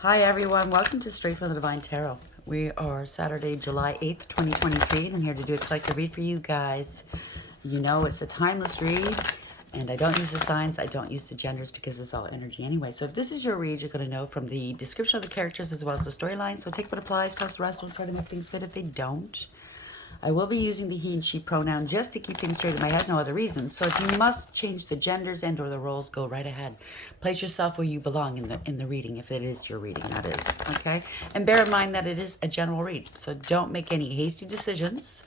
Hi everyone, welcome to Straight from the Divine Tarot. We are Saturday, July 8th, 2023, and I'm here to do a collective read for you guys. You know it's a timeless read, and I don't use the signs, I don't use the genders because it's all energy anyway. So if this is your read, you're going to know from the description of the characters as well as the storyline. So take what applies, toss the rest, don't try to make things fit if they don't. I will be using the he and she pronoun just to keep things straight in my head, no other reason. So if you must change the genders and or the roles, go right ahead. Place yourself where you belong in the reading, if it is your reading, that is. Okay? And bear in mind that it is a general read. So don't make any hasty decisions.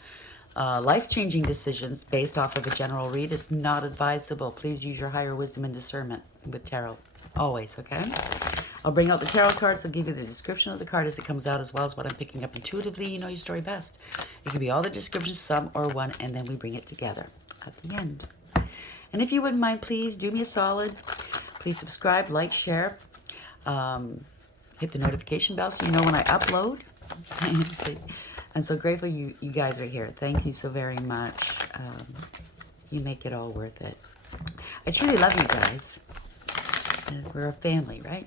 Life-changing decisions based off of a general read is not advisable. Please use your higher wisdom and discernment with tarot. Always, okay? I'll bring out the tarot cards. I'll give you the description of the card as it comes out, as well as what I'm picking up intuitively. You know your story best. It can be all the descriptions, some or one, and then we bring it together at the end. And if you wouldn't mind, please do me a solid. Please subscribe, like, share. Hit the notification bell so you know when I upload. I'm so grateful you guys are here. Thank you so very much. You make it all worth it. I truly love you guys. We're a family, right?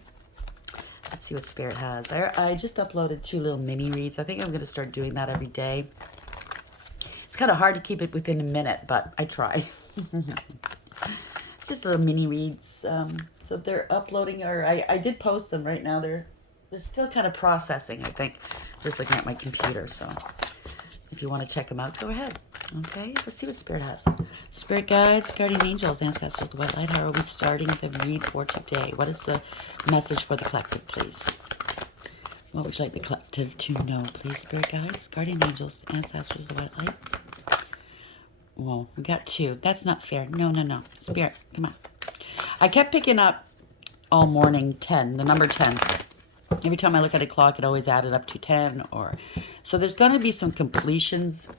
Let's see what Spirit has. I just uploaded 2 little mini reads. I think I'm going to start doing that every day. It's kind of hard to keep it within a minute, but I try. Just little mini reads. So they're uploading, or I did post them right now. They're still kind of processing, I think. Just looking at my computer, so if you want to check them out, go ahead. Okay, let's see what Spirit has. Spirit guides, guardian angels, ancestors, the white light. How are we starting the read for today? What is the message for the collective, please? What would you like the collective to know, please? Spirit guides, guardian angels, ancestors, the white light. Whoa, we got 2. That's not fair. No. Spirit, come on. I kept picking up all morning 10, the number 10. Every time I look at a clock, it always added up to 10. So there's going to be some completions.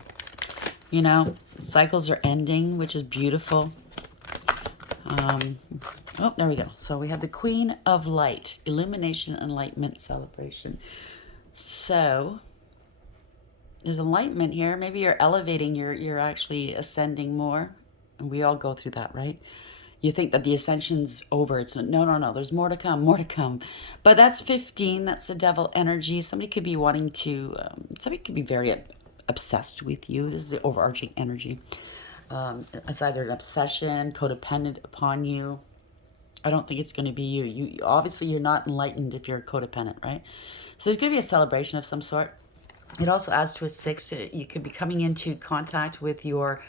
You know, cycles are ending, which is beautiful. Oh, there we go. So we have the Queen of Light, illumination, enlightenment, celebration. So there's enlightenment here. Maybe you're elevating, you're actually ascending more. And we all go through that, right? You think that the ascension's over. It's no. There's more to come, more to come. But that's 15. That's the devil energy. Somebody could be wanting to, somebody could be very obsessed with you. This is the overarching energy. It's either an obsession, codependent upon you. I don't think it's going to be you. You obviously, you're not enlightened if you're codependent, right? So there's going to be a celebration of some sort. It also adds to a 6. You could be coming into contact with your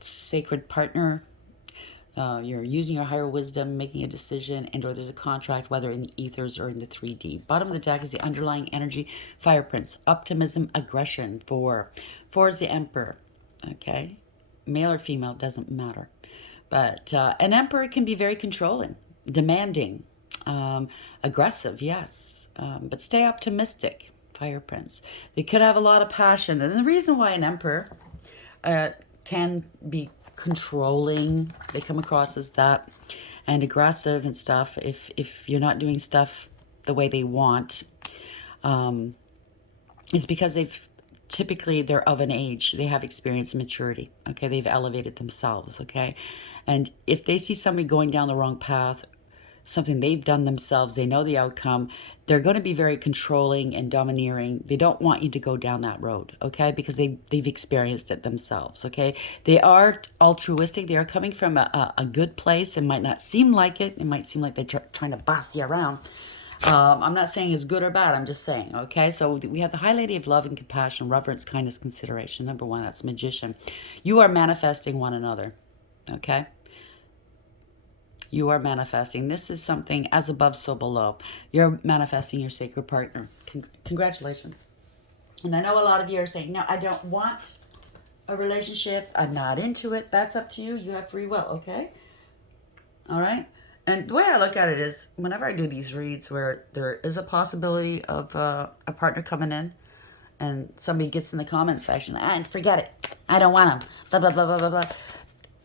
sacred partner. You're using your higher wisdom, making a decision, and or there's a contract, whether in the ethers or in the 3D. Bottom of the deck is the underlying energy, Fire Prince, optimism, aggression. 4 is the Emperor, okay? Male or female, doesn't matter. But an Emperor can be very controlling, demanding, aggressive, yes. But stay optimistic, Fire Prince. They could have a lot of passion. And the reason why an Emperor can be controlling, they come across as that, and aggressive and stuff, if you're not doing stuff the way they want, it's because they're of an age, they have experience and maturity, okay? They've elevated themselves, okay? And if they see somebody going down the wrong path, something they've done themselves, they know the outcome, they're going to be very controlling and domineering. They don't want you to go down that road, okay? Because they've experienced it themselves, okay? They are altruistic. They are coming from a good place. It might not seem like it. It might seem like they're trying to boss you around. I'm not saying it's good or bad. I'm just saying, okay? So we have the High Lady of Love and Compassion, Reverence, Kindness, Consideration. Number 1, that's Magician. You are manifesting one another, okay? You are manifesting. This is something as above, so below. You're manifesting your sacred partner. Congratulations. And I know a lot of you are saying, no, I don't want a relationship. I'm not into it. That's up to you. You have free will, okay? All right? And the way I look at it is, whenever I do these reads where there is a possibility of a partner coming in, and somebody gets in the comment section, forget it. I don't want him. Blah, blah, blah, blah, blah, blah.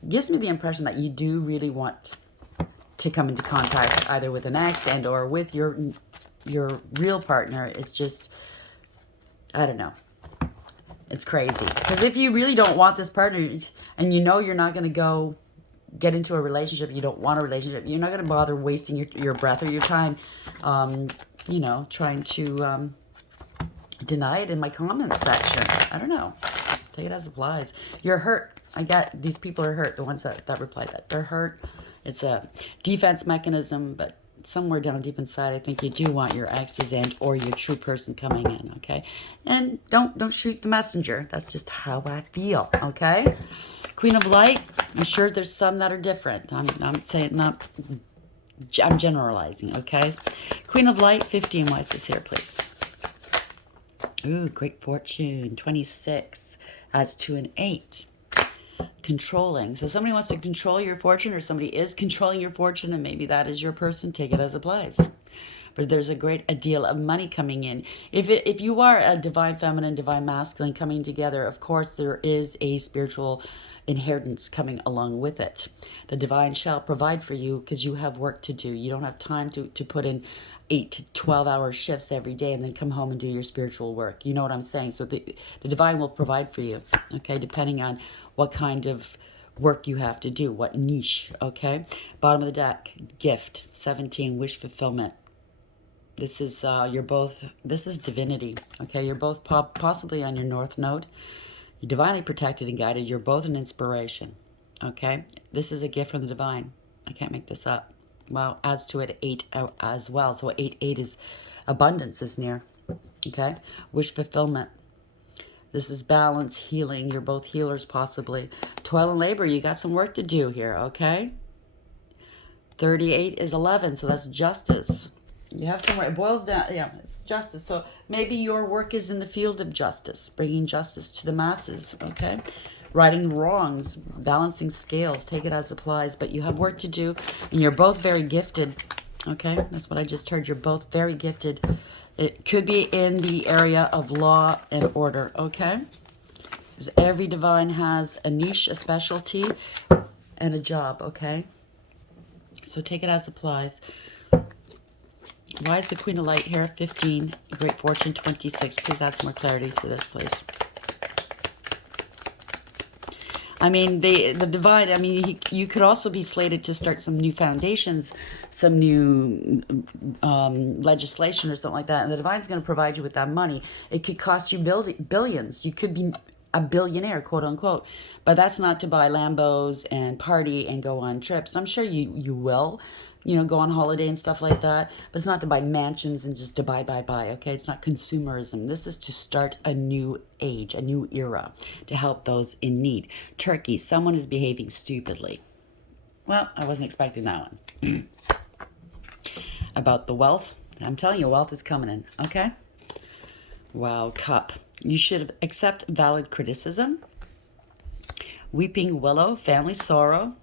Gives me the impression that you do really want to come into contact either with an ex and or with your real partner. Is just, I don't know. It's crazy. Because if you really don't want this partner and you know you're not going to go get into a relationship, you don't want a relationship, you're not going to bother wasting your breath or your time you know, trying to deny it in my comment section. I don't know. Take it as applies. You're hurt. I get these people are hurt. The ones that replied that. They're hurt. It's a defense mechanism, but somewhere down deep inside, I think you do want your exes and or your true person coming in, okay? And don't shoot the messenger. That's just how I feel, okay? Queen of Light, I'm sure there's some that are different. I'm saying not, I'm generalizing, okay? Queen of Light, 15, why is this here, please? Ooh, great fortune, 26, adds to an 8. Controlling. So somebody wants to control your fortune, or somebody is controlling your fortune, and maybe that is your person. Take it as applies. But there's a deal of money coming in. If you are a divine feminine, divine masculine coming together, of course there is a spiritual inheritance coming along with it. The divine shall provide for you because you have work to do. You don't have time to put in 8 to 12 hour shifts every day and then come home and do your spiritual work. You know what I'm saying? So the divine will provide for you, okay, depending on what kind of work you have to do, what niche, okay? Bottom of the deck, gift, 17, wish fulfillment. This is, this is divinity, okay? You're both possibly on your north node. You're divinely protected and guided. You're both an inspiration, okay? This is a gift from the divine. I can't make this up. Well, adds to it 8 as well. So 8 is abundance is near, okay? Wish fulfillment. This is balance, healing. You're both healers possibly. Toil and labor. You got some work to do here, okay? 38 is 11, so that's justice. You have somewhere, it boils down, yeah, it's justice. So maybe your work is in the field of justice, bringing justice to the masses, okay? Righting wrongs, balancing scales, take it as applies, but you have work to do, and you're both very gifted, okay? That's what I just heard, you're both very gifted. It could be in the area of law and order, okay? Because every divine has a niche, a specialty, and a job, okay? So take it as applies. Why is the Queen of Light here? 15, Great Fortune, 26. Please add some more clarity to this, please. I mean, the divine, I mean, you could also be slated to start some new foundations, some new legislation or something like that. And the divine's going to provide you with that money. It could cost you billions. You could be a billionaire, quote unquote. But that's not to buy Lambos and party and go on trips. I'm sure you will, you know, go on holiday and stuff like that. But it's not to buy mansions and just to buy, okay? It's not consumerism. This is to start a new age, a new era, to help those in need. Turkey, someone is behaving stupidly. Well, I wasn't expecting that one. About the wealth, I'm telling you, wealth is coming in, okay? Wow, cup. You should accept valid criticism. Weeping willow, family sorrow.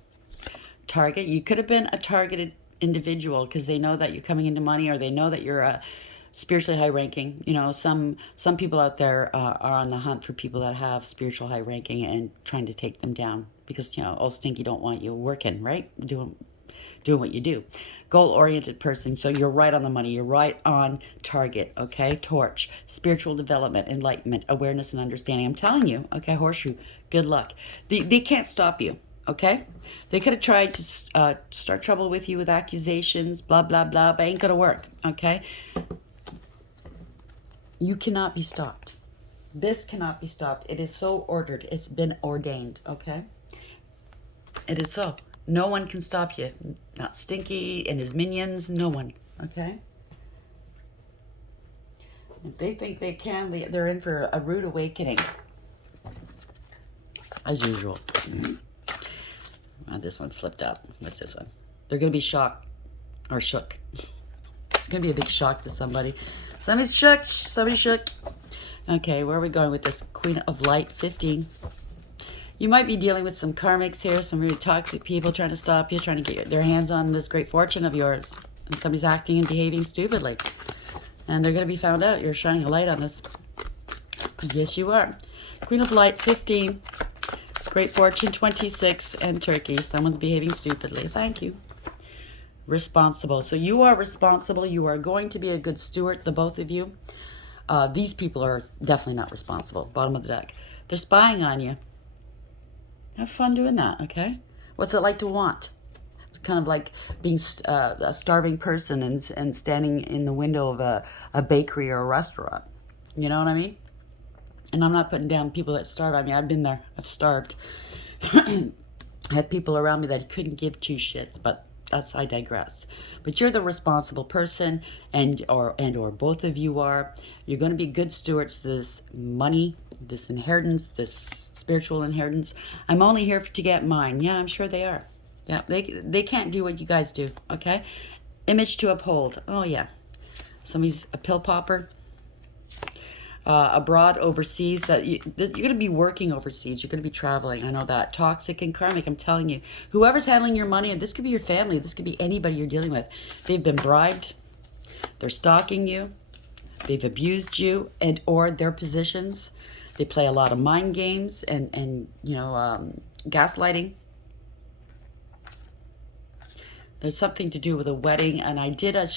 Target, you could have been a targeted individual because they know that you're coming into money, or they know that you're a spiritually high ranking. You know, some people out there are on the hunt for people that have spiritual high ranking and trying to take them down because, you know, old stinky don't want you working, right? Doing what you do. Goal-oriented person. So you're right on the money. You're right on target, okay? Torch. Spiritual development, enlightenment, awareness, and understanding. I'm telling you, okay, horseshoe, good luck. They can't stop you, okay? They could have tried to start trouble with you with accusations, blah, blah, blah, but ain't gonna work, okay? You cannot be stopped. This cannot be stopped. It is so ordered. It's been ordained, okay? It is so. No one can stop you. Not Stinky and his minions. No one. Okay? If they think they can, they're in for a rude awakening. As usual. This one flipped up. What's this one? They're going to be shocked. Or shook. It's going to be a big shock to somebody. Somebody's shook. Somebody's shook. Okay, where are we going with this? Queen of Light, 15. You might be dealing with some karmics here, some really toxic people trying to stop you, trying to get their hands on this great fortune of yours. And somebody's acting and behaving stupidly. And they're going to be found out. You're shining a light on this. Yes, you are. Queen of Light, 15. Great Fortune, 26. And Turkey. Someone's behaving stupidly. Thank you. Responsible. So you are responsible. You are going to be a good steward, the both of you. These people are definitely not responsible. Bottom of the deck. They're spying on you. Have fun doing that, okay? What's it like to want? It's kind of like being a starving person and standing in the window of a bakery or a restaurant. You know what I mean? And I'm not putting down people that starve. I mean, I've been there. I've starved. I had people around me that couldn't give two shits, but I digress. But you're the responsible person, and or both of you are. You're going to be good stewards to this money, this inheritance, this spiritual inheritance. I'm only here to get mine. Yeah, I'm sure they are. Yeah, they can't do what you guys do. Okay, image to uphold. Oh yeah, somebody's a pill popper. Abroad, overseas, that you're going to be working overseas. You're going to be traveling. I know that. Toxic and karmic, I'm telling you. Whoever's handling your money, and this could be your family, this could be anybody you're dealing with. They've been bribed. They're stalking you. They've abused you and or their positions. They play a lot of mind games and gaslighting. There's something to do with a wedding, and I did a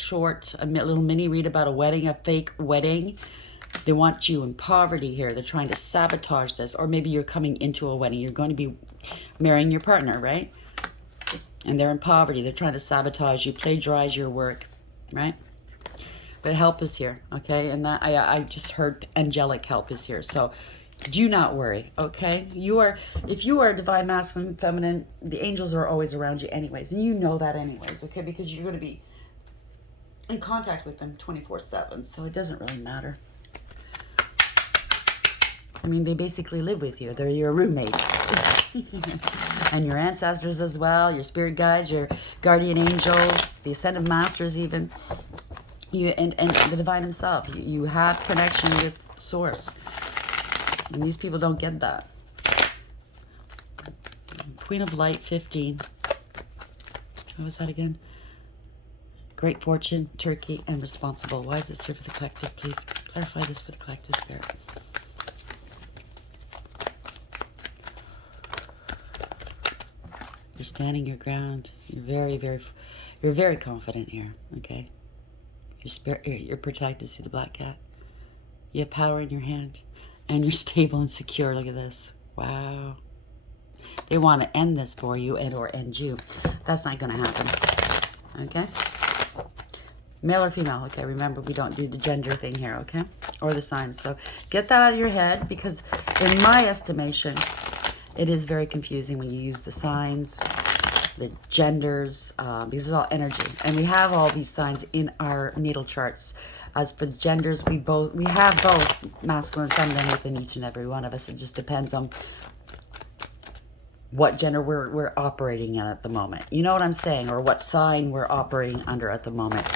little mini read about a wedding, a fake wedding. They want you in poverty here. They're trying to sabotage this. Or maybe you're coming into a wedding. You're going to be marrying your partner, right? And they're in poverty. They're trying to sabotage you, plagiarize your work, right? But help is here, okay? And that I just heard angelic help is here. So do not worry, okay? If you are a divine masculine, feminine, the angels are always around you anyways. And you know that anyways, okay? Because you're going to be in contact with them 24/7. So it doesn't really matter. I mean, they basically live with you. They're your roommates. And your ancestors as well, your spirit guides, your guardian angels, the ascended masters even. And the divine himself. You have connection with source. And these people don't get that. Queen of Light, 15. What was that again? Great fortune, Turkey, and responsible. Why is this here for the collective? Please clarify this for the collective spirit. You're standing your ground. You're very confident here, okay? You're protected. See the black cat? You have power in your hand. And you're stable and secure. Look at this. Wow. They want to end this for you and or end you. That's not going to happen. Okay? Male or female. Okay, remember, we don't do the gender thing here, okay? Or the signs. So get that out of your head, because in my estimation, it is very confusing when you use the signs, the genders, because it's all energy. And we have all these signs in our natal charts. As for the genders, we have both masculine and feminine within each and every one of us. It just depends on what gender we're operating in at the moment. You know what I'm saying? Or what sign we're operating under at the moment.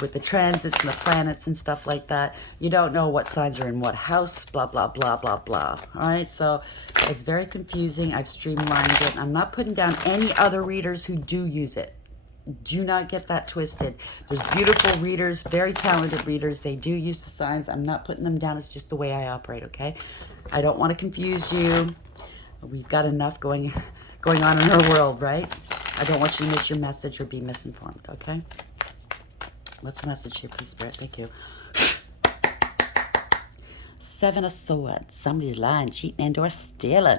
With the transits and the planets and stuff like that, you don't know what signs are in what house, blah, blah, blah, blah, blah. All right, so it's very confusing. I've streamlined it. I'm not putting down any other readers who do use it. Do not get that twisted. There's beautiful readers, very talented readers. They do use the signs. I'm not putting them down. It's just the way I operate, okay? I don't want to confuse you. We've got enough going on in our world, right? I don't want you to miss your message or be misinformed, okay? What's the message here, please, Spirit? Thank you. 7 of Swords. Somebody's lying, cheating, and or stealing.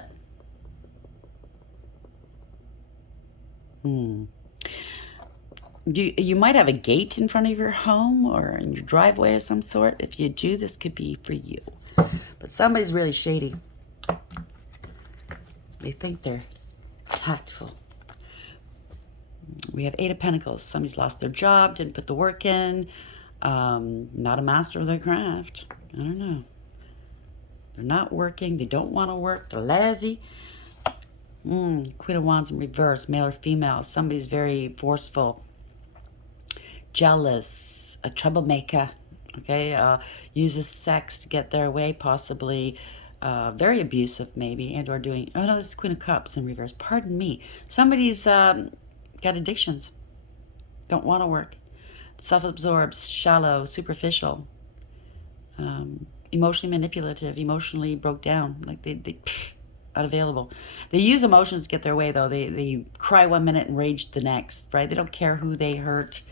You might have a gate in front of your home or in your driveway of some sort. If you do, this could be for you. But somebody's really shady. They think they're tactful. We have 8 of Pentacles. Somebody's lost their job, didn't put the work in, not a master of their craft. I don't know. They're not working. They don't want to work. They're lazy. Queen of Wands in reverse, male or female. Somebody's very forceful, jealous, a troublemaker. Okay, uses sex to get their way, possibly. Very abusive, maybe, and or doing. Oh no, this is Queen of Cups in reverse. Pardon me. Somebody's got addictions. Don't want to work. Self-absorbed, shallow, superficial. Emotionally manipulative, emotionally broke down. Like they unavailable. They use emotions to get their way, though. They cry one minute and rage the next, right? They don't care who they hurt.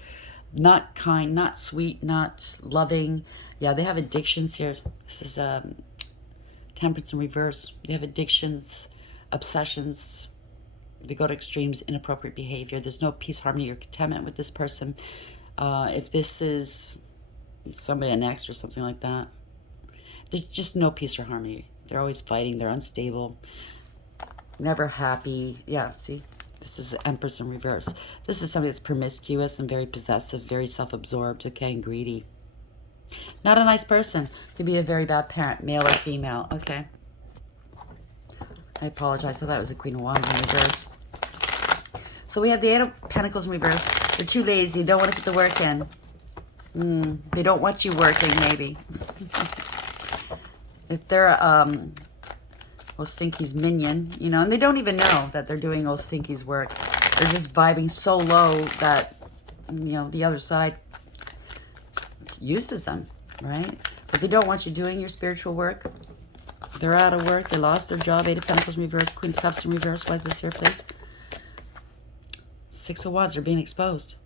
Not kind, not sweet, not loving. Yeah, they have addictions here. This is Temperance in reverse. They have addictions, obsessions. They go to extremes, inappropriate behavior. There's no peace, harmony, or contentment with this person. If this is somebody next or something like that, there's just no peace or harmony. They're always fighting. They're unstable. Never happy. Yeah, see? This is the Empress in reverse. This is somebody that's promiscuous and very possessive, very self-absorbed, okay, and greedy. Not a nice person. Could be a very bad parent, male or female. Okay. I apologize. I thought it was the Queen of Wands in reverse. So we have the Eight of Pentacles in reverse. They're too lazy. Don't want to put the work in. They don't want you working, maybe. If they're old Stinky's minion, you know, and they don't even know that they're doing old Stinky's work. They're just vibing so low that, you know, the other side uses them, right? But they don't want you doing your spiritual work. They're out of work. They lost their job. Eight of Pentacles in reverse. Queen of Cups in reverse. Why is this here, please? Six of Wands. They're being exposed.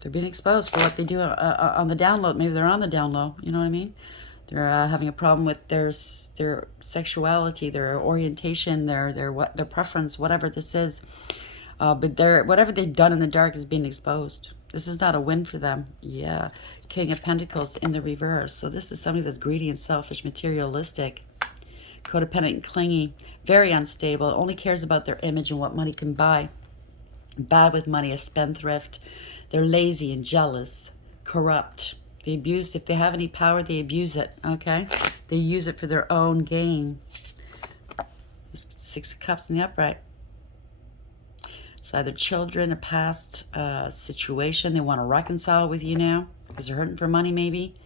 They're being exposed for what they do on the down low. Maybe they're on the down low. You know what I mean? They're having a problem with their sexuality, their orientation, their preference, whatever this is. But whatever they've done in the dark is being exposed. This is not a win for them. Yeah. King of Pentacles in the reverse. So this is somebody that's greedy and selfish, materialistic, codependent and clingy, very unstable, only cares about their image and what money can buy. Bad with money, a spendthrift. They're lazy and jealous, corrupt. They abuse, if they have any power, they abuse it, okay? They use it for their own gain. Six of Cups in the upright. It's either children, a past situation. They want to reconcile with you now because they're hurting for money, maybe.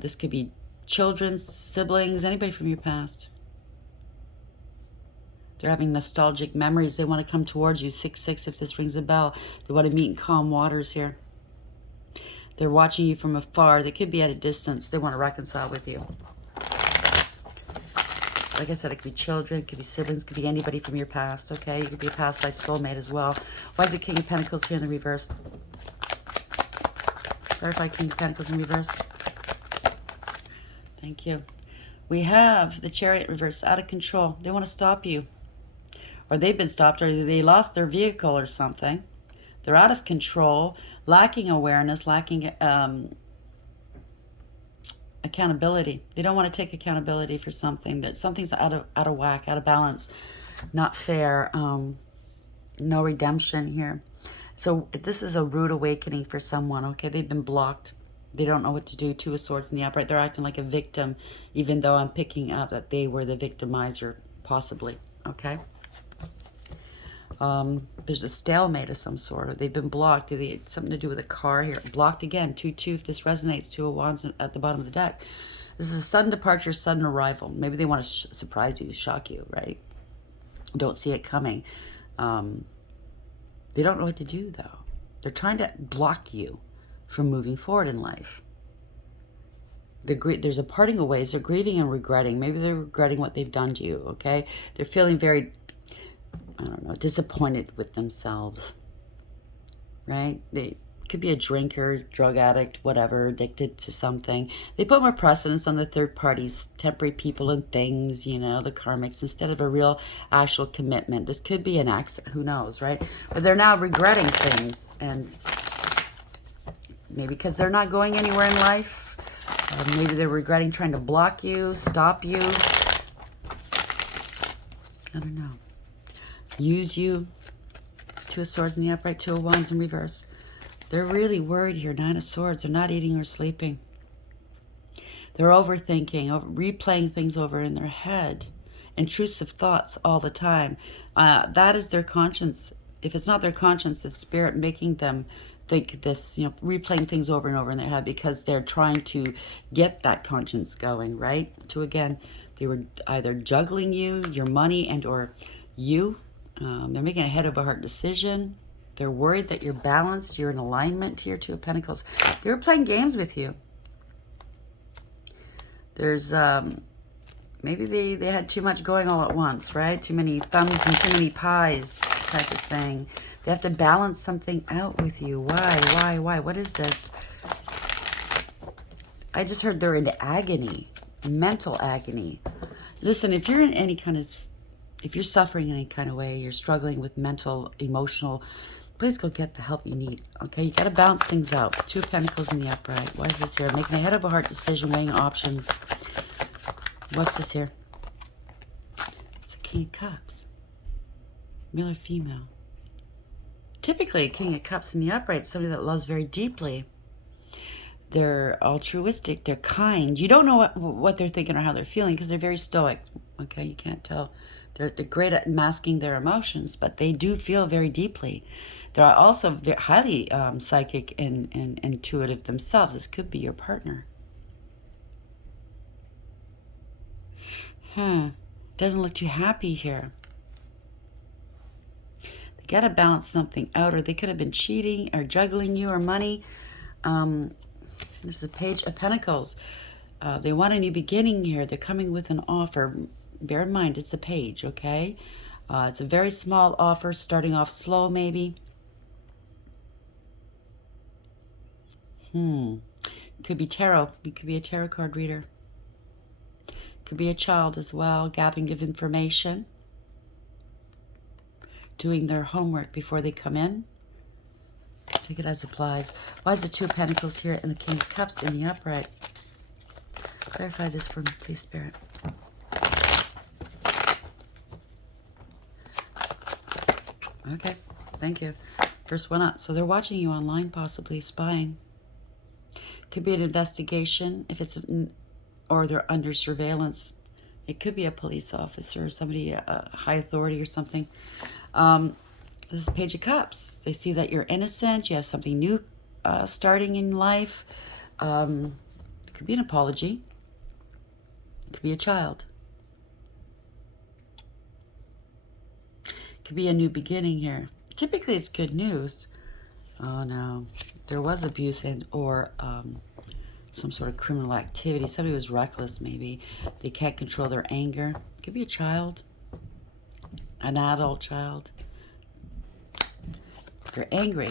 This could be children, siblings, anybody from your past. They're having nostalgic memories. They want to come towards you. 6-6, if this rings a bell. They want to meet in calm waters here. They're watching you from afar. They could be at a distance. They want to reconcile with you. Like I said, it could be children, it could be siblings, it could be anybody from your past, okay? You could be a past life soulmate as well. Why is the King of Pentacles here in the reverse? Clarify King of Pentacles in reverse. Thank you. We have the Chariot reverse, out of control. They want to stop you. Or they've been stopped, or they lost their vehicle or something. They're out of control, lacking awareness, lacking accountability. They don't want to take accountability for something. That something's out of whack, out of balance, not fair. No redemption here. So this is a rude awakening for someone, okay? They've been blocked. They don't know what to do. Two of Swords in the upright. They're acting like a victim, even though I'm picking up that they were the victimizer, possibly, okay? There's a stalemate of some sort, or they've been blocked. They had something to do with a car here. Blocked again. 2-2, if this resonates. Two of Wands at the bottom of the deck. This is a sudden departure, sudden arrival. Maybe they want to surprise you, shock you, right? Don't see it coming. They don't know what to do, though. They're trying to block you from moving forward in life. There's a parting of ways. They're grieving and regretting. Maybe they're regretting what they've done to you, okay? They're feeling very, I don't know, disappointed with themselves, right? They could be a drinker, drug addict, whatever, addicted to something. They put more precedence on the third parties, temporary people and things, you know, the karmics, instead of a real actual commitment. This could be an accident, who knows, right? But they're now regretting things, and maybe because they're not going anywhere in life. Maybe they're regretting trying to block you, stop you. I don't know. Use you. Two of Swords in the upright, Two of Wands in reverse. They're really worried here. Nine of Swords. They're not eating or sleeping. They're overthinking, replaying things over in their head. Intrusive thoughts all the time. That is their conscience. If it's not their conscience, it's spirit making them think this, you know, replaying things over and over in their head because they're trying to get that conscience going, right? Two again, they were either juggling you, your money, and or you. They're making a head over heart decision. They're worried that you're balanced, you're in alignment here, Two of Pentacles. They were playing games with you. There's, maybe they had too much going all at once, right? Too many thumbs and too many pies type of thing. They have to balance something out with you. Why? What is this? I just heard they're in agony, mental agony. Listen, if you're in any kind of If you're suffering in any kind of way, you're struggling with mental, emotional, please go get the help you need. Okay, you got to balance things out. Two of Pentacles in the upright. Why is this here? Making a head over heart decision, weighing options. What's this here? It's a King of Cups. Male or female? Typically, a King of Cups in the upright, somebody that loves very deeply. They're altruistic. They're kind. You don't know what they're thinking or how they're feeling because they're very stoic. Okay, you can't tell. They're great at masking their emotions, but they do feel very deeply. They're also very highly psychic and intuitive themselves. This could be your partner. Doesn't look too happy here. They got to balance something out, or they could have been cheating or juggling you or money. This is a Page of Pentacles. They want a new beginning here. They're coming with an offer. Bear in mind, it's a page, okay? It's a very small offer, starting off slow maybe. Could be tarot. You could be a tarot card reader. Could be a child as well, gathering of information. Doing their homework before they come in. Take it as applies. Why is the Two of Pentacles here and the King of Cups in the upright? Clarify this for me, please, Spirit. Okay, thank you. First one up. So they're watching you online, possibly spying. Could be an investigation if it's or they're under surveillance. It could be a police officer or somebody, a high authority or something. This is Page of Cups. They see that you're innocent. You have something new starting in life. It could be an apology. It could be a child. It could be a new beginning here. Typically, it's good news. Oh, no. There was abuse and or some sort of criminal activity. Somebody was reckless, maybe. They can't control their anger. It could be a child. An adult child. They're angry.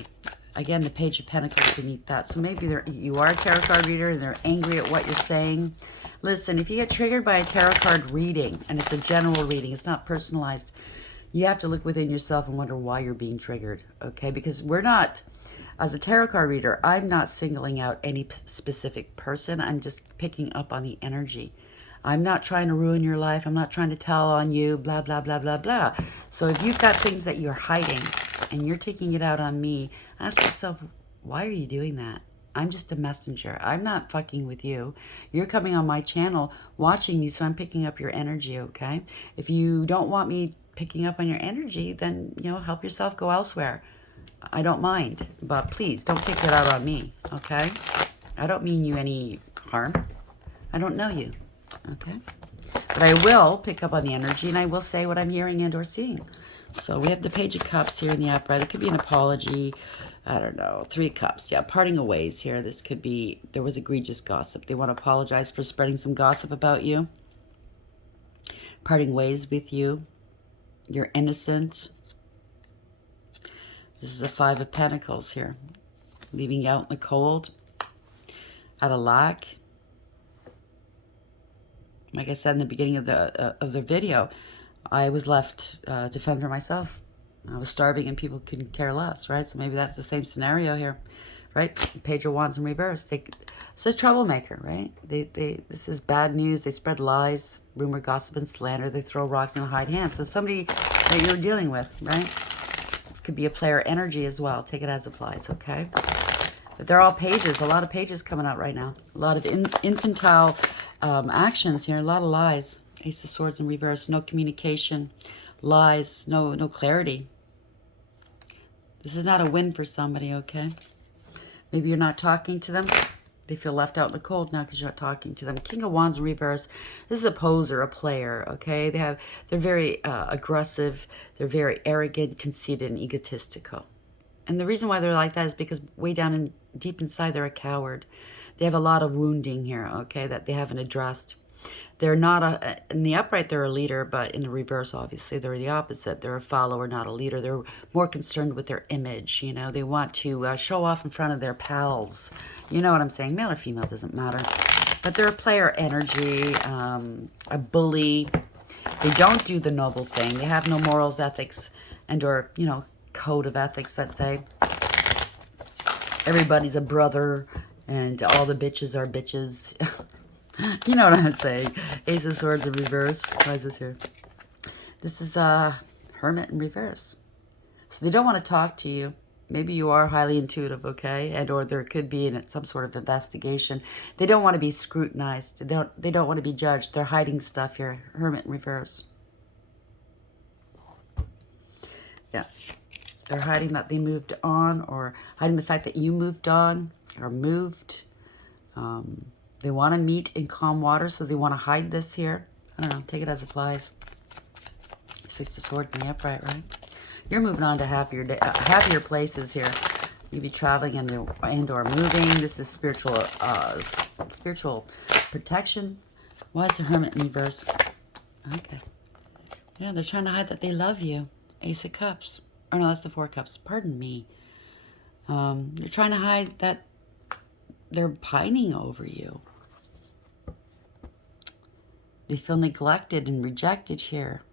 Again, the Page of Pentacles beneath that. So maybe you are a tarot card reader and they're angry at what you're saying. Listen, if you get triggered by a tarot card reading, and it's a general reading, it's not personalized, you have to look within yourself and wonder why you're being triggered, okay? Because we're not, as a tarot card reader, I'm not singling out any specific person. I'm just picking up on the energy. I'm not trying to ruin your life. I'm not trying to tell on you, blah, blah, blah, blah, blah. So if you've got things that you're hiding and you're taking it out on me, ask yourself, why are you doing that? I'm just a messenger. I'm not fucking with you. You're coming on my channel watching me, so I'm picking up your energy, okay? If you don't want me picking up on your energy, then, you know, help yourself, go elsewhere. I don't mind, but please don't take it out on me, okay? I don't mean you any harm. I don't know you, okay? But I will pick up on the energy, and I will say what I'm hearing and or seeing. So we have the Page of Cups here in the upright. It could be an apology. I don't know. Three of Cups. Yeah, parting of ways here. This could be, there was egregious gossip. They want to apologize for spreading some gossip about you. Parting ways with you. You're innocent. This is a Five of Pentacles here. Leaving you out in the cold. Out of lack. Like I said in the beginning of the video, I was left to fend for myself. I was starving and people couldn't care less, right? So maybe that's the same scenario here, right? Page of Wands in reverse. It's a troublemaker, right? This is bad news. They spread lies, rumor, gossip, and slander. They throw rocks and hide hands. So somebody that you're dealing with, right? Could be a player energy as well. Take it as applies, okay? But they're all pages. A lot of pages coming out right now. A lot of infantile actions here. A lot of lies. Ace of Swords in reverse. No communication. Lies. No clarity. This is not a win for somebody, okay? Maybe you're not talking to them. They feel left out in the cold now because you're not talking to them. King of Wands in reverse. This is a poser, a player, okay? They're very aggressive. They're very arrogant, conceited, and egotistical. And the reason why they're like that is because way down deep inside, they're a coward. They have a lot of wounding here, okay, that they haven't addressed. They're not in the upright, they're a leader, but in the reverse, obviously, they're the opposite. They're a follower, not a leader. They're more concerned with their image, you know. They want to show off in front of their pals. You know what I'm saying? Male or female, doesn't matter. But they're a player energy, a bully. They don't do the noble thing. They have no morals, ethics, and or, you know, code of ethics, let's say. Everybody's a brother, and all the bitches are bitches. You know what I'm saying. Ace of Swords in reverse. Why is this here? This is Hermit in reverse. So they don't want to talk to you. Maybe you are highly intuitive, okay? And or there could be some sort of investigation. They don't want to be scrutinized. They don't want to be judged. They're hiding stuff here. Hermit in reverse. Yeah. They're hiding that they moved on, or hiding the fact that you moved on or moved. They want to meet in calm water, so they want to hide this here. I don't know. Take it as it applies. Six of Swords in the upright, right? You're moving on to happier places here. You be traveling and or moving. This is spiritual protection. Why is the Hermit in reverse? Okay. Yeah, they're trying to hide that they love you. Ace of Cups. Oh no, that's the Four of Cups. Pardon me. They're trying to hide that they're pining over you. They feel neglected and rejected here.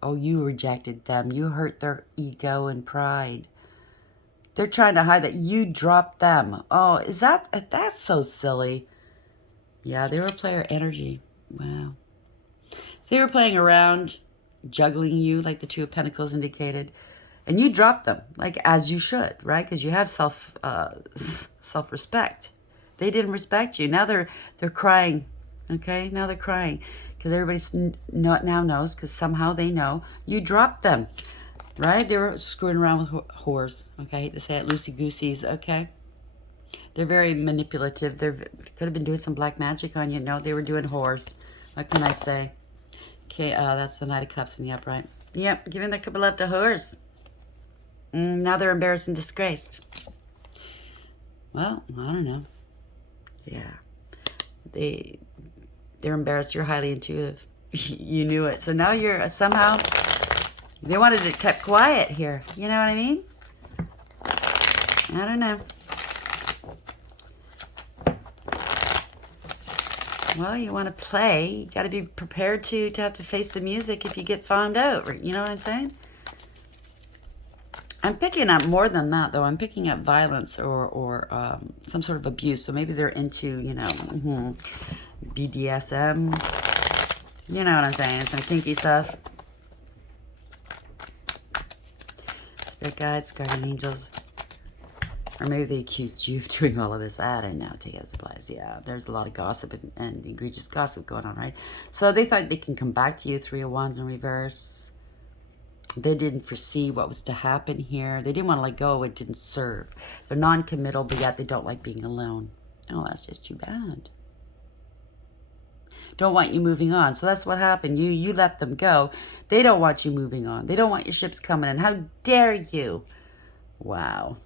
Oh, you rejected them. You hurt their ego and pride. They're trying to hide that you dropped them. Oh, that's so silly. Yeah, they were player energy. Wow. So they were playing around, juggling you like the Two of Pentacles indicated. And you dropped them, like as you should, right? Because you have self-respect. They didn't respect you. Now they're crying, okay? Now they're crying because everybody now knows, because somehow they know you dropped them, right? They were screwing around with whores, okay? I hate to say it, loosey-gooseys, okay? They're very manipulative. They could have been doing some black magic on you. No, they were doing whores. What can I say? Okay, that's the Knight of Cups in the upright. Yep, giving their cup of love to whores. Now they're embarrassed and disgraced. Well, I don't know. Yeah. They're embarrassed. You're highly intuitive. You knew it. So now you're somehow... They wanted it kept quiet here. You know what I mean? I don't know. Well, you want to play. You got to be prepared to have to face the music if you get found out. You know what I'm saying? I'm picking up more than that, though. I'm picking up violence or some sort of abuse. So maybe they're into, you know, BDSM. You know what I'm saying? Some kinky stuff. Spirit guides, guardian angels. Or maybe they accused you of doing all of this. I don't know. Take it as it applies. Yeah, there's a lot of gossip and egregious gossip going on, right? So they thought they can come back to you. Three of Wands in reverse. They didn't foresee what was to happen here. They didn't want to let go. It didn't serve. They're non-committal, but yet they don't like being alone. Oh, that's just too bad. Don't want you moving on. So that's what happened. You let them go. They don't want you moving on. They don't want your ships coming in. How dare you? Wow.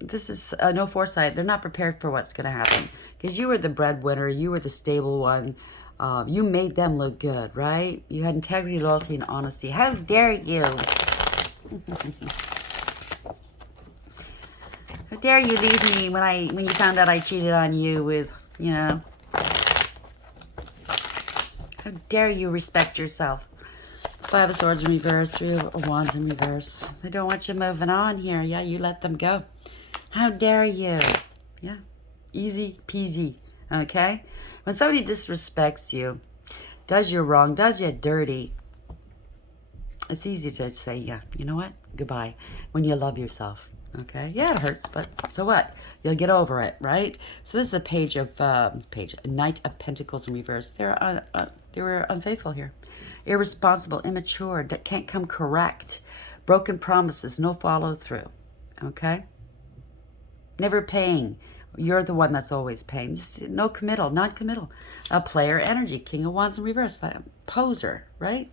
This is no foresight. They're not prepared for what's going to happen. Because you were the breadwinner. You were the stable one. You made them look good, right? You had integrity, loyalty, and honesty. How dare you? How dare you leave me when you found out I cheated on you with, you know? How dare you respect yourself? Five of Swords in reverse, Three of Wands in reverse. They don't want you moving on here. Yeah, you let them go. How dare you? Yeah, easy peasy, okay? When somebody disrespects you, does you wrong, does you dirty, it's easy to say, yeah, you know what? Goodbye. When you love yourself, okay? Yeah, it hurts, but so what? You'll get over it, right? So this is a Knight of Pentacles in reverse. They were unfaithful here. Irresponsible, immature, that can't come correct. Broken promises, no follow through, okay? Never paying. You're the one that's always paying. Just no committal, non-committal. A player energy, King of Wands in reverse. Poser, right?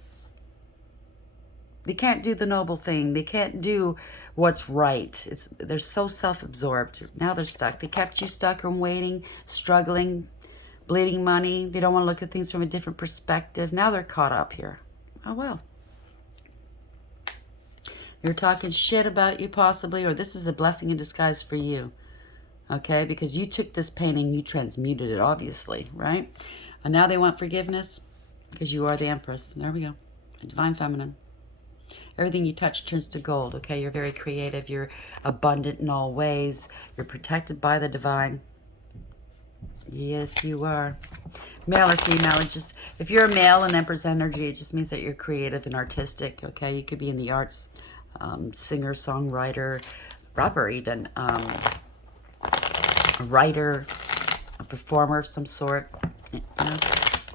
They can't do the noble thing. They can't do what's right. They're so self-absorbed. Now they're stuck. They kept you stuck and waiting, struggling, bleeding money. They don't want to look at things from a different perspective. Now they're caught up here. Oh, well. They're talking shit about you possibly, or this is a blessing in disguise for you. Okay, because you took this pain and you transmuted it, obviously, right? And now they want forgiveness. because you are the Empress. There we go. Divine Feminine. Everything you touch turns to gold, okay? You're very creative. You're abundant in all ways. You're protected by the divine. Yes, you are. Male or female, it just, if you're a male in Empress energy, it just means that you're creative and artistic, okay? You could be in the arts, singer, songwriter, rapper even, a writer, a performer of some sort, you know,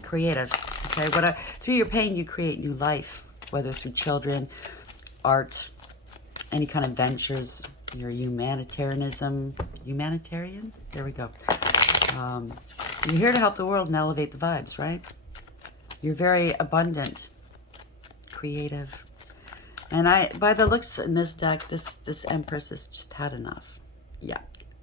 creative, okay? Through your pain, you create new life, whether through children, art, any kind of ventures, your humanitarian? There we go. You're here to help the world and elevate the vibes, right? You're very abundant, creative. And by the looks in this deck, this Empress has just had enough. Yeah,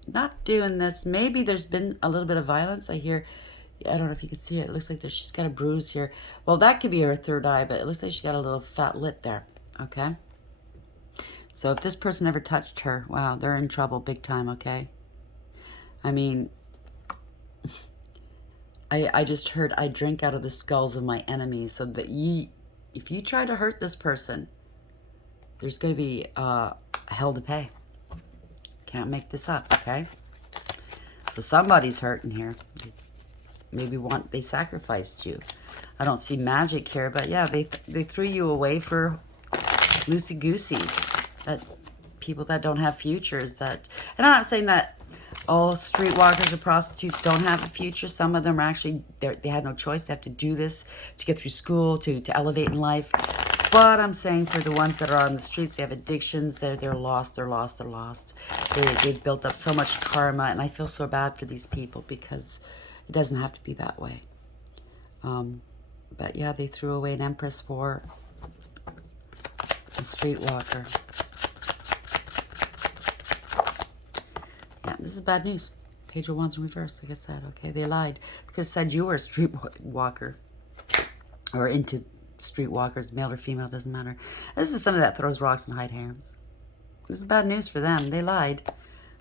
not doing this. Maybe there's been a little bit of violence. I don't know if you can see it. It looks like she's got a bruise here. Well, that could be her third eye, but it looks like she got a little fat lip there, okay? So if this person ever touched her, wow, they're in trouble big time, okay? I mean, I just heard, I drink out of the skulls of my enemies, so that if you try to hurt this person, there's going to be hell to pay. Can't make this up, okay? So somebody's hurting here. Maybe they sacrificed you. I don't see magic here, but yeah, they threw you away for loosey-goosies. That people that don't have futures. And I'm not saying that all streetwalkers or prostitutes don't have a future. Some of them are actually, they had no choice. They have to do this to get through school, to elevate in life. But I'm saying for the ones that are on the streets, they have addictions, they're lost. They've built up so much karma, and I feel so bad for these people because it doesn't have to be that way. But yeah, they threw away an Empress for a streetwalker. Yeah, this is bad news. Page of Wands in reverse, like I said. Okay, they lied because it said you were a streetwalker or into streetwalkers, male or female, doesn't matter. This is somebody that throws rocks and hide hands. This is bad news for them. They lied.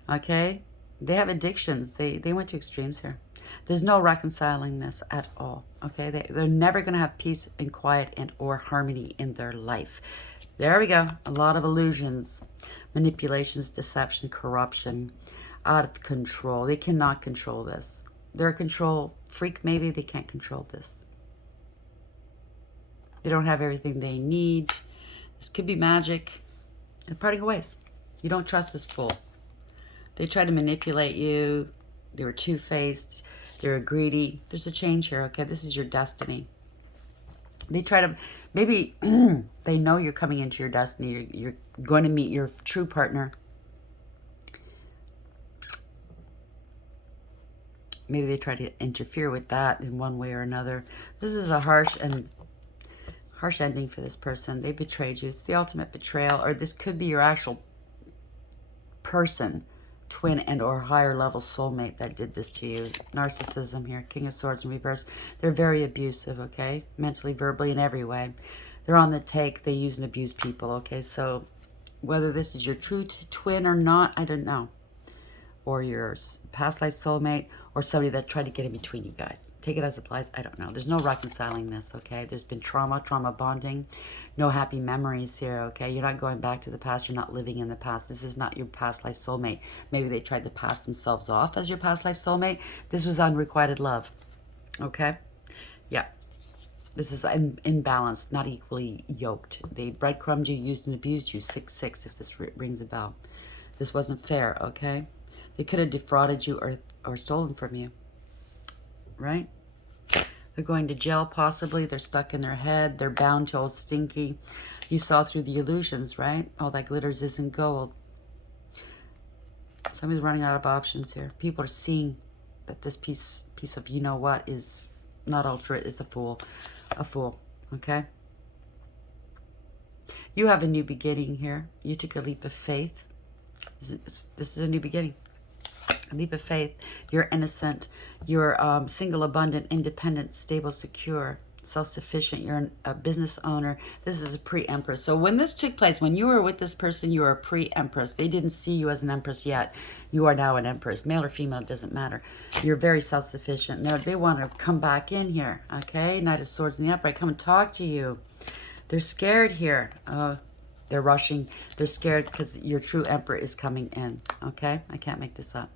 Okay? They have addictions. They went to extremes here. There's no reconciling this at all. Okay? They're never going to have peace and quiet and or harmony in their life. There we go. A lot of illusions, manipulations, deception, corruption, out of control. They cannot control this. They're a control freak, maybe. They can't control this. They don't have everything they need. This could be magic. They're parting ways. You don't trust this fool. They try to manipulate you. They were two-faced. They were greedy. There's a change here, okay? This is your destiny. They try to, maybe they know you're coming into your destiny. You're going to meet your true partner. Maybe they try to interfere with that in one way or another. This is a harsh ending for this person. They betrayed you. It's the ultimate betrayal. Or this could be your actual person, twin and or higher level soulmate that did this to you. Narcissism here. King of Swords in reverse. They're very abusive, okay? Mentally, verbally, in every way. They're on the take. They use and abuse people, okay? So whether this is your true twin or not, I don't know. Or your past life soulmate, or somebody that tried to get in between you guys. Take it as it applies. I don't know. There's no reconciling this, okay? There's been trauma bonding. No happy memories here, okay? You're not going back to the past. You're not living in the past. This is not your past life soulmate. Maybe they tried to pass themselves off as your past life soulmate. This was unrequited love, okay? Yeah. This is imbalanced, not equally yoked. They breadcrumbed you, used and abused you. 6-6, if this rings a bell. This wasn't fair, okay? They could have defrauded you or stolen from you, right? They're going to jail, possibly. They're stuck in their head. They're bound to old stinky. You saw through the illusions, right? All that glitters isn't gold. Somebody's running out of options here. People are seeing that this piece of you-know-what is not ultra. It's a fool. A fool, okay? You have a new beginning here. You took a leap of faith. This is a new beginning. A leap of faith. You're innocent. You're single, abundant, independent, stable, secure. self-sufficient. You're a business owner. This is a pre-empress. So when this took place, when you were with this person, you were a pre-empress. They didn't see you as an empress yet. You are now an empress. Male or female, it doesn't matter. You're very self-sufficient. They want to come back in here, okay? Knight of Swords in the upright. Come and talk to you. They're scared here. They're rushing. They're scared because your true emperor is coming in, okay? I can't make this up.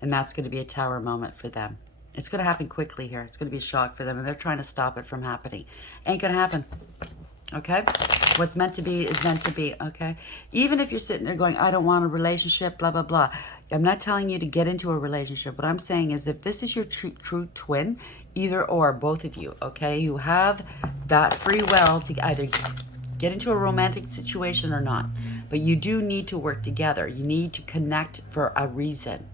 And that's going to be a tower moment for them. It's going to happen quickly here. It's going to be a shock for them, and they're trying to stop it from happening. Ain't going to happen, okay? What's meant to be is meant to be, okay? Even if you're sitting there going, I don't want a relationship, blah, blah, blah. I'm not telling you to get into a relationship. What I'm saying is if this is your true twin, either or, both of you, okay? You have that free will to either get into a romantic situation or not. But you do need to work together. You need to connect for a reason.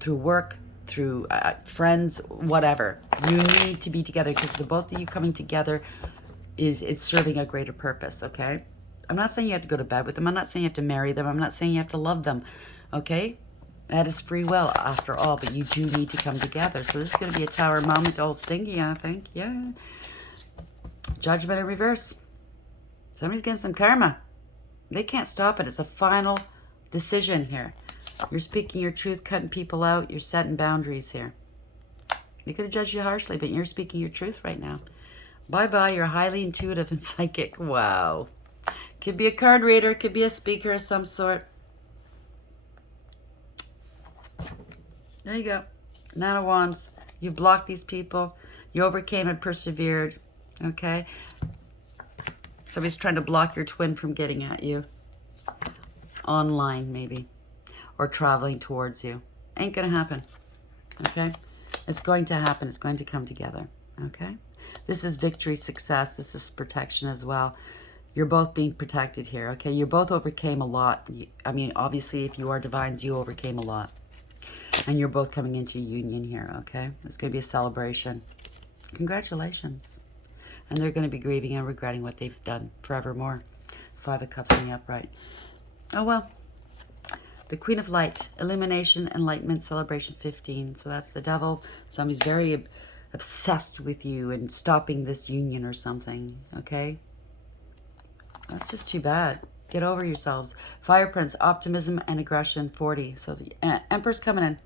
Through work, through friends, whatever. You need to be together because the both of you coming together is serving a greater purpose, okay? I'm not saying you have to go to bed with them. I'm not saying you have to marry them. I'm not saying you have to love them, okay? That is free will after all, but you do need to come together. So this is going to be a tower moment, all stingy, I think. Yeah. Judgment in reverse. Somebody's getting some karma. They can't stop it. It's a final decision here. You're speaking your truth, cutting people out. You're setting boundaries here. They could have judged you harshly, but you're speaking your truth right now. Bye-bye. You're highly intuitive and psychic. Wow. Could be a card reader. Could be a speaker of some sort. There you go. Nine of Wands. You blocked these people. You overcame and persevered. Okay? Somebody's trying to block your twin from getting at you. Online, maybe. Or traveling towards you. Ain't gonna happen. Okay? It's going to happen. It's going to come together. Okay? This is victory, success. This is protection as well. You're both being protected here. Okay? You both overcame a lot. I mean, obviously, if you are divines, you overcame a lot. And you're both coming into union here. Okay? It's going to be a celebration. Congratulations. And they're going to be grieving and regretting what they've done forevermore. 5 of Cups in the upright. Oh, well. The Queen of Light, Illumination, Enlightenment, Celebration 15. So that's the devil. Somebody's very obsessed with you and stopping this union or something. Okay? That's just too bad. Get over yourselves. Fire Prince, Optimism and Aggression 40. So the Emperor's coming in.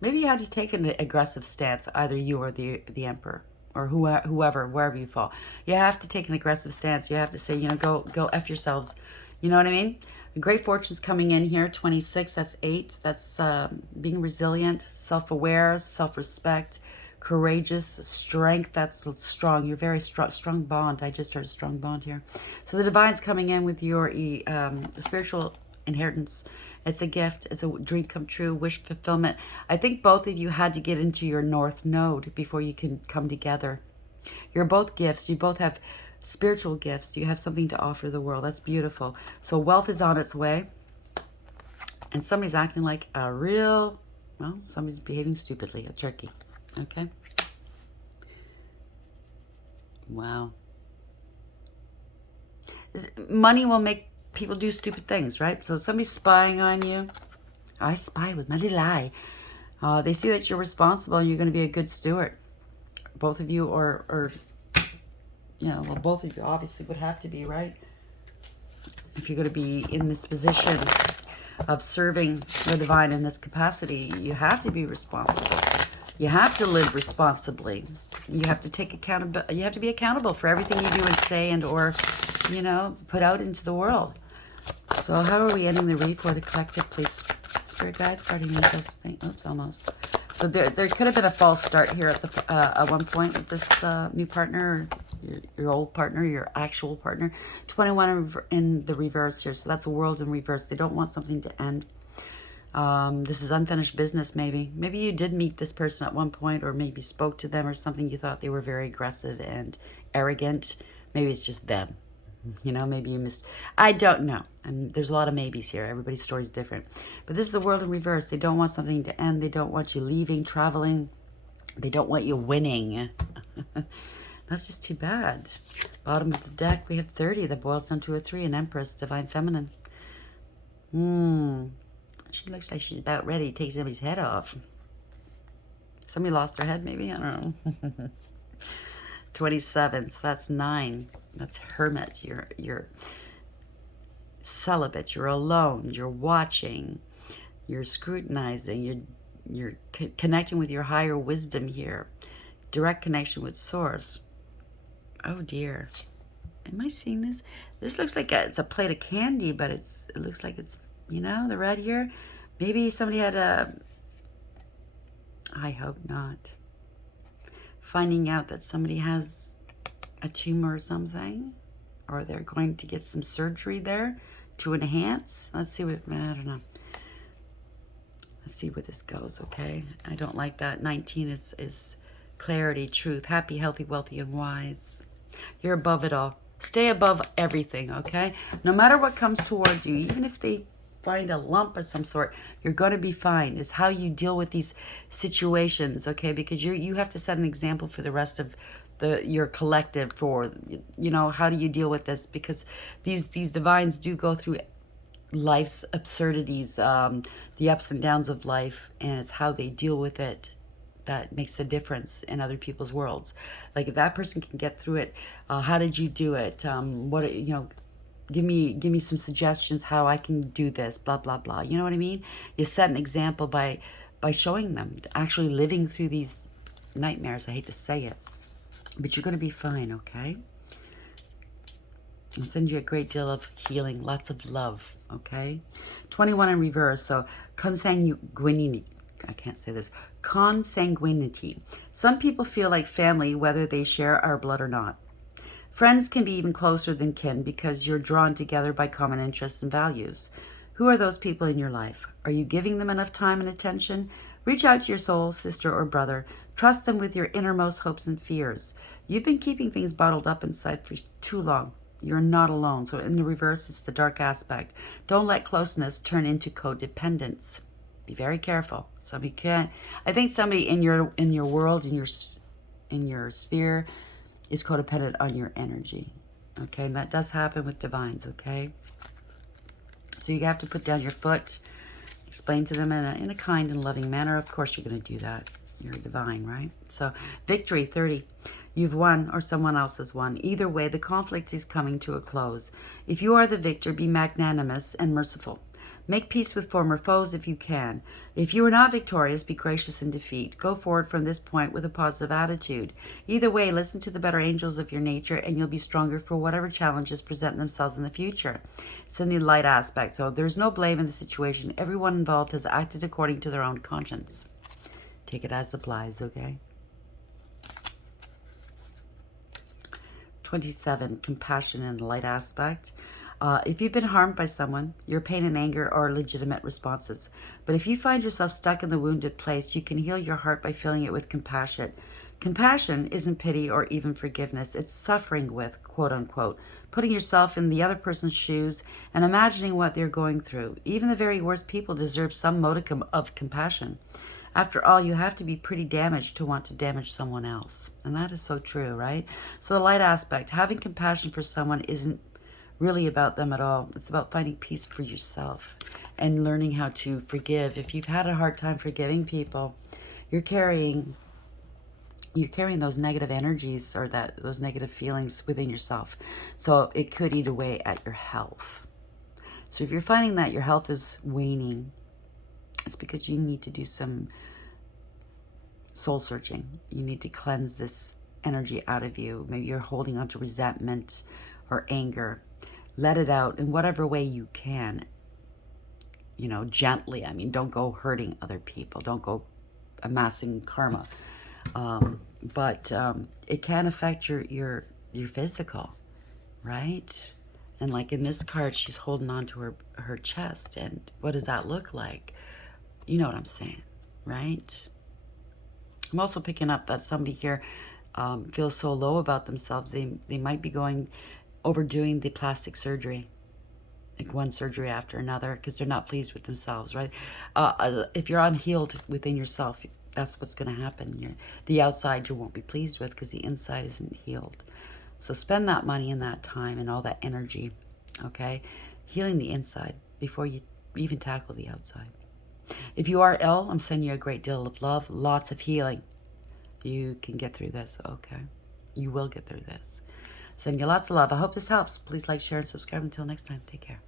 Maybe you had to take an aggressive stance, either you or the Emperor. Or whoever, wherever you fall. You have to take an aggressive stance. You have to say, you know, go F yourselves. You know what I mean? Great fortune's coming in here. 26, that's 8. That's being resilient, self-aware, self-respect, courageous, strength. That's strong. You're very strong bond. I just heard a strong bond here. So the divine's coming in with your spiritual inheritance. It's a gift. It's a dream come true, wish fulfillment. I think both of you had to get into your north node before you can come together. You're both gifts. You both have spiritual gifts. You have something to offer the world. That's beautiful. So wealth is on its way. And somebody's acting like a real, well, somebody's behaving stupidly, a turkey. Okay? Wow. Money will make people do stupid things, right? So somebody's spying on you. I spy with my little eye. They see that you're responsible and you're going to be a good steward. Both of you or you know, well, both of you obviously would have to be, right? If you're going to be in this position of serving the divine in this capacity, you have to be responsible. You have to live responsibly. You have to take accountability. You have to be accountable for everything you do and say and or, you know, put out into the world. So how are we ending the read for the collective, please? Spirit guides, guardian angels, thing. Oops, almost. So there could have been a false start here at one point with this new partner, or your old partner, your actual partner. 21 in the reverse here. So that's a world in reverse. They don't want something to end. This is unfinished business, maybe. Maybe you did meet this person at one point or maybe spoke to them or something. You thought they were very aggressive and arrogant. Maybe it's just them. You know, maybe you missed. I don't know. And there's a lot of maybes here. Everybody's story is different. But this is the world in reverse. They don't want something to end. They don't want you leaving, traveling. They don't want you winning. That's just too bad. Bottom of the deck, we have 30. That boils down to a 3. An Empress, Divine Feminine. She looks like she's about ready to take somebody's head off. Somebody lost their head, maybe? I don't know. 27, so that's 9. That's hermit. You're celibate. You're alone. You're watching. You're scrutinizing. You're connecting with your higher wisdom here. Direct connection with source. Oh dear. Am I seeing this? This looks like it's a plate of candy, but it looks like it's, you know, the red here. Maybe somebody had a, I hope not. Finding out that somebody has a tumor or something, or they're going to get some surgery there to enhance. Let's see what, I don't know. Let's see where this goes, okay? I don't like that. 19 is clarity, truth, happy, healthy, wealthy, and wise. You're above it all. Stay above everything, okay? No matter what comes towards you, even if they find a lump of some sort, you're going to be fine. It's how you deal with these situations, okay? Because you have to set an example for the rest of your collective for, you know, how do you deal with this? Because these divines do go through life's absurdities, the ups and downs of life, and it's how they deal with it that makes a difference in other people's worlds. Like if that person can get through it, how did you do it? What, you know, give me some suggestions how I can do this, blah blah blah. You know what I mean? You set an example by showing them, actually living through these nightmares. I hate to say it, but you're going to be fine, okay? I'll send you a great deal of healing, lots of love, okay? 21 in reverse, so consanguinity. I can't say this. Consanguinity. Some people feel like family, whether they share our blood or not. Friends can be even closer than kin because you're drawn together by common interests and values. Who are those people in your life? Are you giving them enough time and attention? Reach out to your soul sister or brother. Trust them with your innermost hopes and fears. You've been keeping things bottled up inside for too long. You're not alone. So in the reverse, it's the dark aspect. Don't let closeness turn into codependence. Be very careful. Somebody can't. I think somebody in your world, in your sphere, is codependent on your energy. Okay, and that does happen with divines. Okay, so you have to put down your foot, explain to them in a kind and loving manner. Of course, you're going to do that. You're divine, right? So victory 30. You've won or someone else has won. Either way, the conflict is coming to a close. If you are the victor, be magnanimous and merciful. Make peace with former foes if you can. If you are not victorious, be gracious in defeat. Go forward from this point with a positive attitude. Either way, listen to the better angels of your nature and you'll be stronger for whatever challenges present themselves in the future. It's in the light aspect, so there's no blame in the situation. Everyone involved has acted according to their own conscience. Take it as applies, okay? 27, compassion and light aspect. If you've been harmed by someone, your pain and anger are legitimate responses. But if you find yourself stuck in the wounded place, you can heal your heart by filling it with compassion. Compassion isn't pity or even forgiveness. It's suffering with, quote unquote, putting yourself in the other person's shoes and imagining what they're going through. Even the very worst people deserve some modicum of compassion. After all, you have to be pretty damaged to want to damage someone else. And that is so true, right? So the light aspect, having compassion for someone isn't really about them at all. It's about finding peace for yourself and learning how to forgive. If you've had a hard time forgiving people, you're carrying those negative energies or those negative feelings within yourself. So it could eat away at your health. So if you're finding that your health is waning, it's because you need to do some soul searching. You need to cleanse this energy out of you. Maybe you're holding on to resentment or anger. Let it out in whatever way you can. You know, gently. I mean, don't go hurting other people. Don't go amassing karma. But it can affect your physical, right? And like in this card, she's holding on to her chest. And what does that look like? You know what I'm saying, right? I'm also picking up that somebody here feels so low about themselves. They might be overdoing the plastic surgery, like one surgery after another, because they're not pleased with themselves, right? If you're unhealed within yourself, that's what's going to happen. The outside you won't be pleased with because the inside isn't healed. So spend that money and that time and all that energy, okay? Healing the inside before you even tackle the outside. If you are ill, I'm sending you a great deal of love, lots of healing. You can get through this, okay? You will get through this. Sending you lots of love. I hope this helps. Please like, share, and subscribe. Until next time, take care.